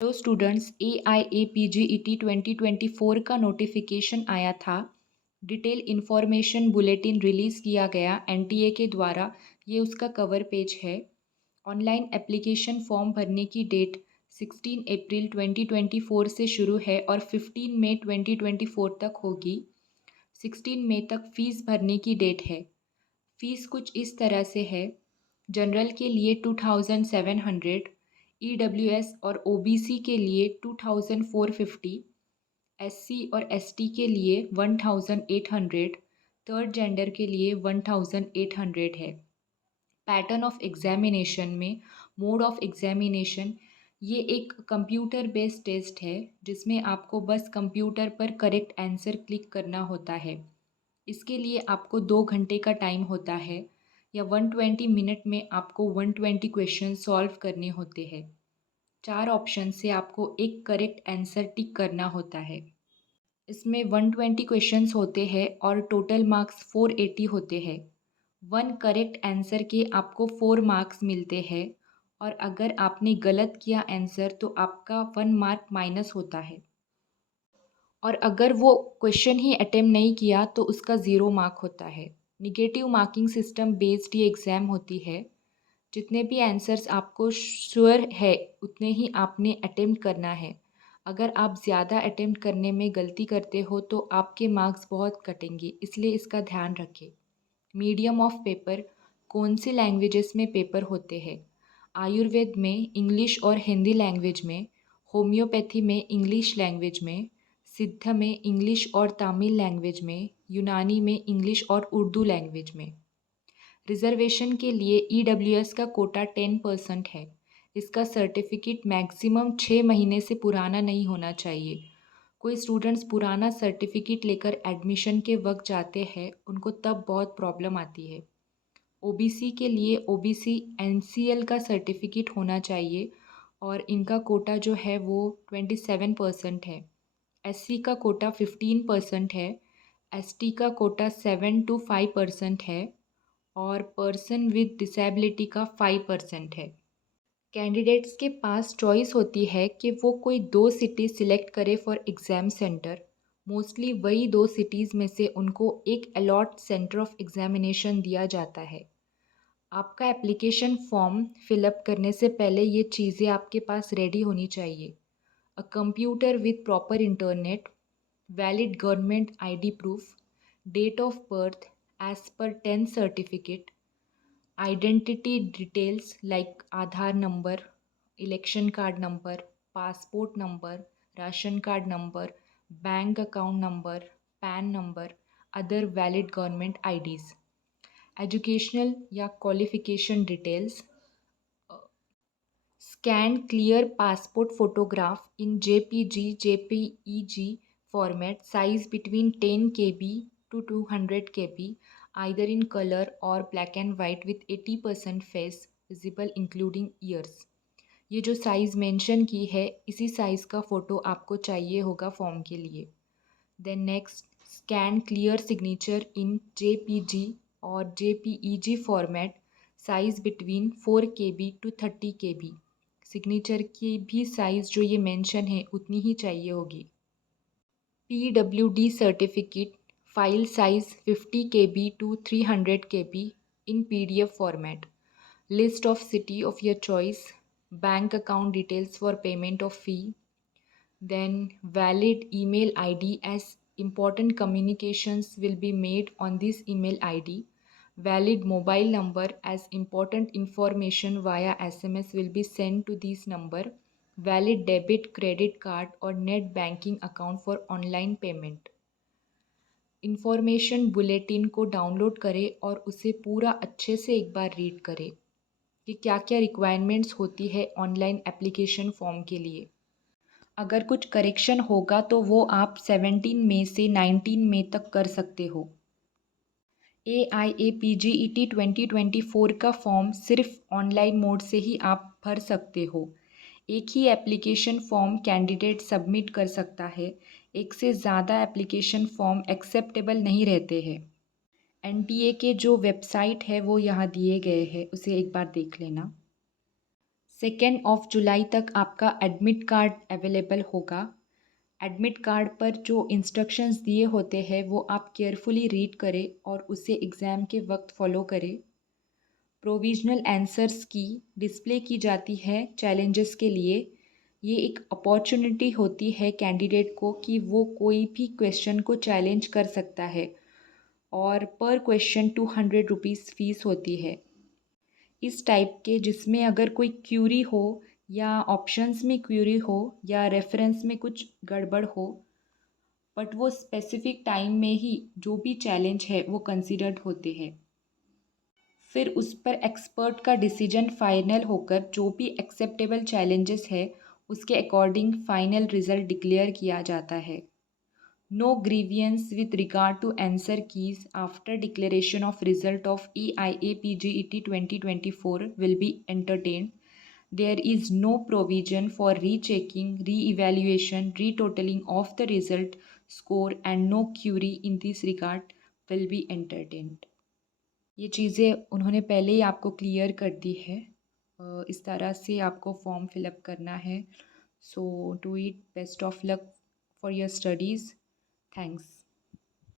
Hello students, AIAPGET 2024 का notification आया था। डिटेल इन्फॉर्मेशन बुलेटिन रिलीज़ किया गया NTA के द्वारा। ये उसका कवर पेज है। ऑनलाइन एप्लीकेशन फॉर्म भरने की डेट 16 अप्रैल 2024 से शुरू है और 15 मई 2024 तक होगी। 16 मई तक फ़ीस भरने की डेट है। फ़ीस कुछ इस तरह से है। जनरल के लिए 2700, EWS और OBC के लिए 2450, SC और ST के लिए 1800, थर्ड जेंडर के लिए 1800 है। पैटर्न ऑफ एग्जामिनेशन में मोड ऑफ एग्जामिनेशन, ये एक कंप्यूटर बेस्ड टेस्ट है जिसमें आपको बस कंप्यूटर पर करेक्ट आंसर क्लिक करना होता है। इसके लिए आपको 2 घंटे का टाइम होता है या 120 मिनट में आपको 120 क्वेश्चन सॉल्व करने होते हैं। 4 ऑप्शन से आपको एक करेक्ट आंसर टिक करना होता है। इसमें 120 क्वेश्चंस होते हैं और टोटल मार्क्स 480 होते हैं। 1 करेक्ट आंसर के आपको 4 मार्क्स मिलते हैं और अगर आपने गलत किया आंसर तो आपका 1 मार्क माइनस होता है। और अगर वो क्वेश्चन ही अटेम्प्ट नहीं किया तो उसका 0 मार्क होता है। निगेटिव मार्किंग सिस्टम बेस्ड ये एग्ज़ाम होती है। जितने भी आंसर्स आपको श्योर है उतने ही आपने अटेम्प्ट करना है। अगर आप ज़्यादा अटेम्प्ट करने में गलती करते हो तो आपके मार्क्स बहुत कटेंगे, इसलिए इसका ध्यान रखें। मीडियम ऑफ पेपर, कौन सी लैंग्वेजेस में पेपर होते हैं? आयुर्वेद में इंग्लिश और हिंदी लैंग्वेज में, होम्योपैथी में इंग्लिश लैंग्वेज में, सिद्ध में इंग्लिश और तमिल लैंग्वेज में, यूनानी में इंग्लिश और उर्दू लैंग्वेज में। रिजर्वेशन के लिए EWS का कोटा 10% है। इसका सर्टिफिकेट मैक्सिमम 6 महीने से पुराना नहीं होना चाहिए। कोई स्टूडेंट्स पुराना सर्टिफिकेट लेकर एडमिशन के वक्त जाते हैं, उनको तब बहुत प्रॉब्लम आती है। OBC के लिए OBC NCL का सर्टिफिकेट होना चाहिए और इनका कोटा जो है वो 27% है। SC का कोटा 15% है। ST का कोटा 7 to 5% है और पर्सन विद डिसेबिलिटी का 5% है। कैंडिडेट्स के पास चॉइस होती है कि वो कोई 2 सिटी सिलेक्ट करे फॉर एग्ज़ाम सेंटर। मोस्टली वही 2 सिटीज़ में से उनको एक अलॉट सेंटर ऑफ एग्जामिनेशन दिया जाता है। आपका एप्लीकेशन फॉर्म फिलअप करने से पहले ये चीज़ें आपके पास रेडी होनी चाहिए। A computer with proper internet, valid government ID proof, date of birth as per 10th certificate, identity details like Aadhaar number, election card number, passport number, ration card number, bank account number, PAN number, other valid government IDs, educational या qualification details, scan clear passport photograph in JPG format size between 10 KB to 200 KB, either in color or black and white with 80% face visible including ears। ये जो size mention की है इसी size का photo आपको चाहिए होगा फॉर्म के लिए। Then next, scan clear signature in JPG और JPEG format size between 4 KB to 30 KB। Signature की भी साइज़ जो ये मेंशन है उतनी ही चाहिए होगी। PWD certificate file size 50 KB to 300 KB in PDF format। List of city of your choice, bank account details for payment of fee, then valid email ID as important communications will be made on this email ID, valid mobile number as important information via SMS will be sent to this number, valid debit credit card or net banking account for online payment। Information bulletin को download करें और उसे पूरा अच्छे से एक बार read करें कि क्या क्या रिक्वायरमेंट्स होती है ऑनलाइन एप्लीकेशन फॉर्म के लिए। अगर कुछ करेक्शन होगा तो वो आप 17 मई से 19 मई तक कर सकते हो। AIAPGET 2024 का फॉर्म सिर्फ ऑनलाइन मोड से ही आप भर सकते हो। एक ही एप्लीकेशन फॉर्म कैंडिडेट सबमिट कर सकता है। एक से ज़्यादा एप्लीकेशन फॉर्म एक्सेप्टेबल नहीं रहते हैं। NTA के जो वेबसाइट है वो यहाँ दिए गए हैं, उसे एक बार देख लेना। 2 जुलाई तक आपका एडमिट कार्ड अवेलेबल होगा। एडमिट कार्ड पर जो इंस्ट्रक्शंस दिए होते हैं वो आप केयरफुली रीड करें और उसे एग्ज़ाम के वक्त फॉलो करें। प्रोविज़नल आंसर्स की डिस्प्ले की जाती है चैलेंजेस के लिए। ये एक अपॉर्चुनिटी होती है कैंडिडेट को कि वो कोई भी क्वेश्चन को चैलेंज कर सकता है और पर क्वेश्चन 200 रुपीज़ फ़ीस होती है। इस टाइप के जिसमें अगर कोई क्यूरी हो या ऑप्शंस में क्यूरी हो या रेफरेंस में कुछ गड़बड़ हो, बट वो स्पेसिफिक टाइम में ही जो भी चैलेंज है वो कंसिडर्ड होते हैं। फिर उस पर एक्सपर्ट का डिसीजन फाइनल होकर जो भी एक्सेप्टेबल चैलेंजेस है उसके अकॉर्डिंग फाइनल रिजल्ट डिक्लेयर किया जाता है। No grievance with regard to answer keys after declaration of result of EIA PGET 2024 will be entertained. There is no provision for rechecking, re-evaluation, retotaling of the result score and no query in this regard will be entertained. ये चीज़ें उन्होंने पहले ही आपको clear कर दी है। इस तरह से आपको फॉर्म फिलअप करना है। So do it. Best of luck for your studies. Thanks.